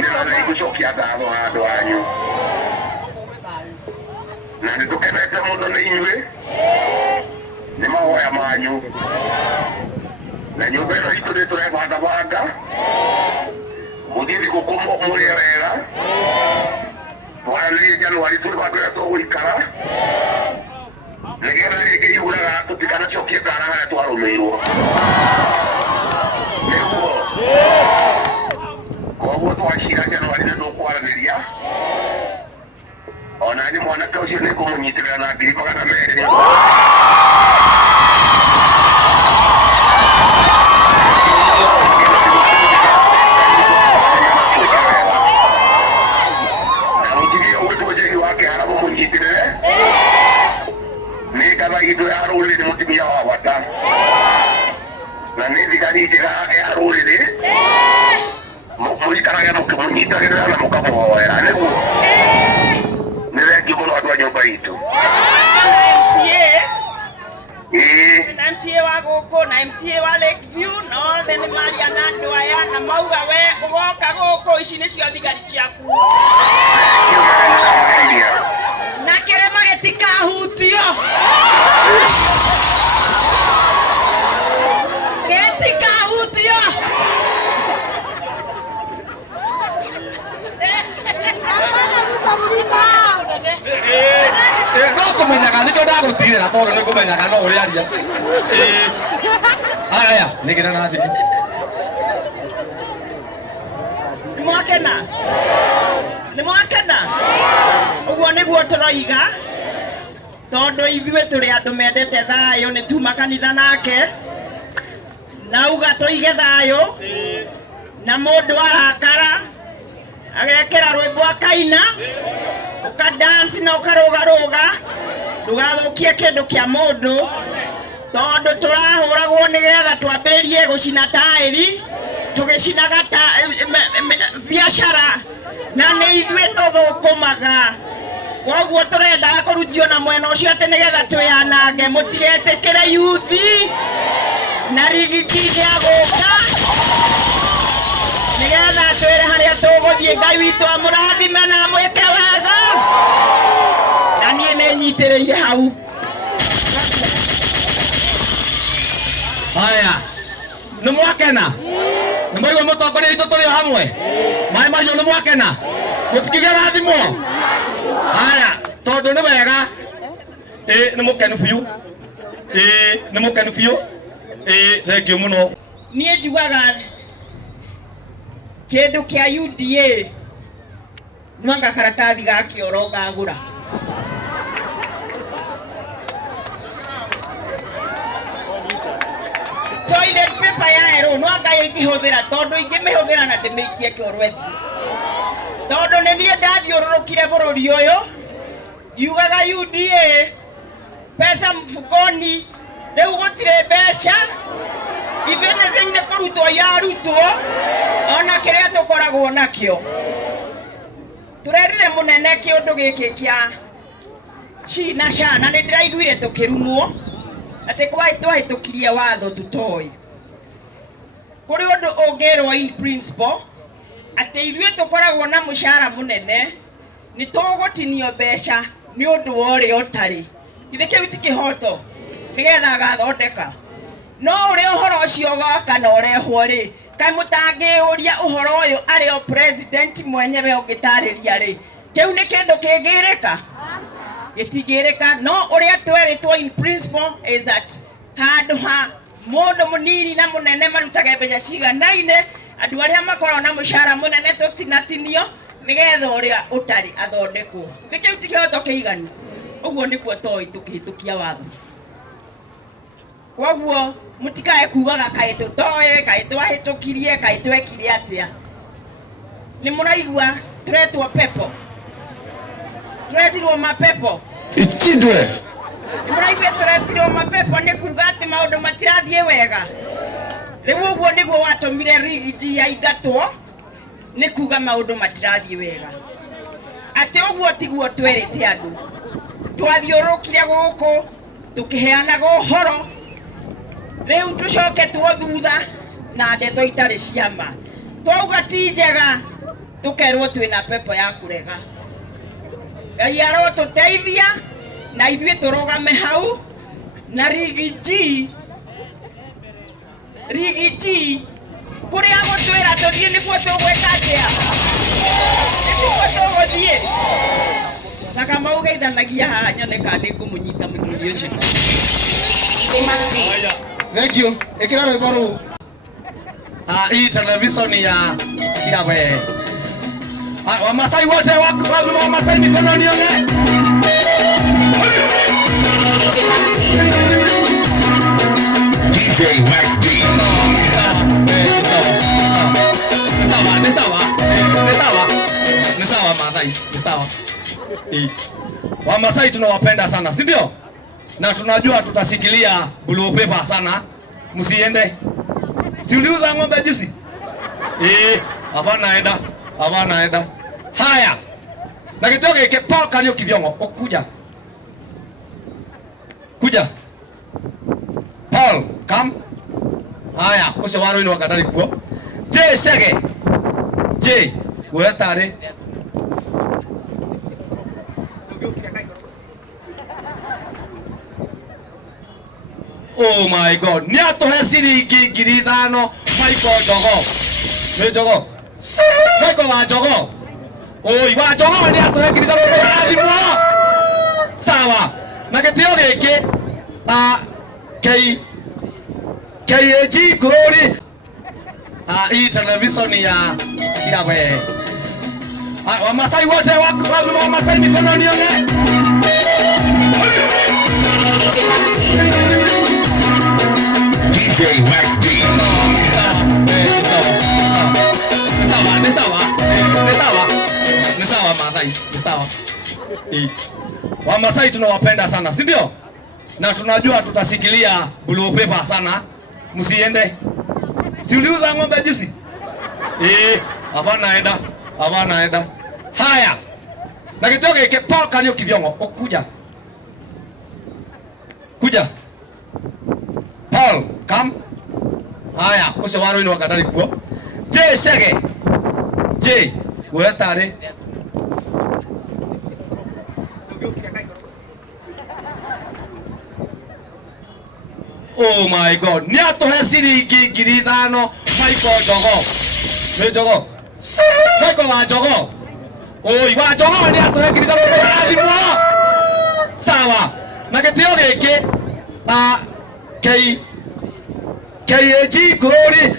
na igucokia ngatho handu hanyu na nä tå kenete må no nä inyuä nä mahoya manyu na nyå mba ä no itå nä tå rebangabanga må thiä thikå kå må rä e wega twaranä rie Januari tå rä bandå ä rä a tågå ikara nä getha rä ngä ihuraga tå tikanacokie ngara harä a twarå mä irwo nä guo koguo twacira Januari nä tå kwaranä ria ona nä mwanake å cio nä ngå må nyitä rä ra na 200,000 itå ya rå rä rä må timia wa bata na nä thigari njega ya rå rä rä må ikarage må kä må nyitagä rä ra na må kamwoera nä guo nä thengio må no andå a nyå mba itå na MCA wa Goko na MCA wa Lakeview na othe nä maria na andå aya na mauga we ugoka Goko ici nä cio thigari ciaku na kä rä ma gä tikahutio no kå menyaga nä kä ndagå tirä ra tondå nä kå menyaga no å rä aria aya nä kä ra na thimå nä mwakena å guo nä guo tå roiga tondå ithuä tå rä andå mendete thayå nä tuma kanitha nake nauga tå ige thayå na må ndå arakara agekä ra rwä mbo akaina å ka dance na å karå garå ndå kie kä ndå kä a må ndå tondå tå rahå ragwo nä getha twambä rä rie gå cina taäri tå gä cinaga biacara na nä ithuä tå thå kå maga koguo tå rendaga kå rutio na mwena å cio atä nä getha twä anange må tigetä kä re yuthi na rigiti gä agå ka nä getha twä re harä a tå gå thiä Ngai witå amå rathime na mwä ke wega na niä nä nyitä rä ire hau aya nä mwakena nä maigua må tongoria witå tå rä o hamwe maä macio nä mwakena må tikä gä rathimwo aya tondå nä wega nä må kenu biå nä må kenu biå thengio må no niä njugaga kä ndå kä a UDA nwanga karatathi gakä oro ngagå ra toilet paper ya ero nwanga ingä hå thä ra tondå ingä mä hå thä ra na ndä mä ikie kä oro ethie tondå nä niä ndathiå rå rå kire bå rå ri å yå ngiugaga UDA pesa mfukoni rä u gå tirä mbeca ithuä nä thä inä kå rutwo irarutwo ona kä rä a tå koragwo nakä o tå rerire må nene kä å ndå gä kä kä a cina na nä ndä raiguire tå kä rumwo atä twahä tå kirie watho tutoä kå rä å ndå å ngä rwo atä ithuä tå koragwo na må cara må nene nä tå gå tinio mbeca nä å ndå wa å rä o tarä ithe kä u ti kä hoto nä getha agathondeka no å rä å horo å cio goka na å rehwo rä kaä må tangä å ria å horo å yå arä o president mwenyewe å ngä tarä ria rä kä u nä kä ndå kä ngä rä ka gä tingä rä ka no å rä a twerä two handå ha må ndå må nini na må nene marutage mbeca ciganaine andå arä a makorwo na må cara må nene tå tinatinio nä getha å rä a å tarä athondekwo thä kä u ti kä hoto kä iganu å guo nä guo toä tå kä hä tå kia watho koguo må tikae kugaga kaä tå toä kaä twahä tå kirie kaä twekire atä a nä må raigua tå retwo pepo tå retirwo mapepo itindwe nä må raigua tå retirwo mapepo nä kuga atä maå ndå matirathiä wega rä u å guo nä guo watå mire rigiji yaingatwo nä kuga maå ndå matirathiä wega atä å guo tiguo twerä te andå twathiå rå kire gå kå tå kä heanaga å horo rä u tå coketwo thutha na ndeto itarä ciama twauga ti njega tukerwo twina pepo ya kurega. Ngai arotuteithia na ithuĩ tũrũgame hau na rigiji kuria gũtwĩra tũthiĩ nĩguo tũgwĩka atĩa, nĩguo tũgũthiĩ. Na Kamau geithanagia haha nyone kana nĩngũmũnyita mũthuri ũcio. Thank you. Ĩkĩra rwĩmbo rũu. Hii television ya we Wamasai wote wako Wamasai mikono nione. DJ Mac D. Ni sawa Masai, ni sawa. Wamasai tunawapenda sana, si ndio? Na tunajua tutashikilia blue paper sana. Msiende. Si uliuza ng'ombe juzi? Hapana enda. Haya. Na kitoke gike Paul Kariuki Thiongo ukuja. Kuja. Paul, come. Haya, ucio waro ni wakatari kuo. Je Shege. Je, uretare. Oh my God. Ni atohe ciringi 5,000 Michael Jogo. Ni Jogo. Michael wa Jogo. Oi wa Jogo ni atohe 5,000 sawa. Na gitio giki KAG Glory. Hii television ya we Wamasai wote wako Wamasai mikono nione. DJ Mac D. Ni sawa Masai, ni sawa. Wamasai tunawapenda sana, si ndio? Na tunajua tutashikilia blue paper sana. Msiende. Si uliuza ng'ombe juzi? Hapana enda. Haya. Na kitoke gike Paul Kariuki Thiongo ukuja. Kuja. Paul, come. Haya, ucio waro ni wakatari kuo. Je Shege. Je, uretare. Oh my God. Ni atohe ciringi 5,000 Michael Jogo. Ni Jogo. Michael wa Jogo. Oi wa Jogo ni atohe 5,000 sawa. Na gitio giki KAG Glory.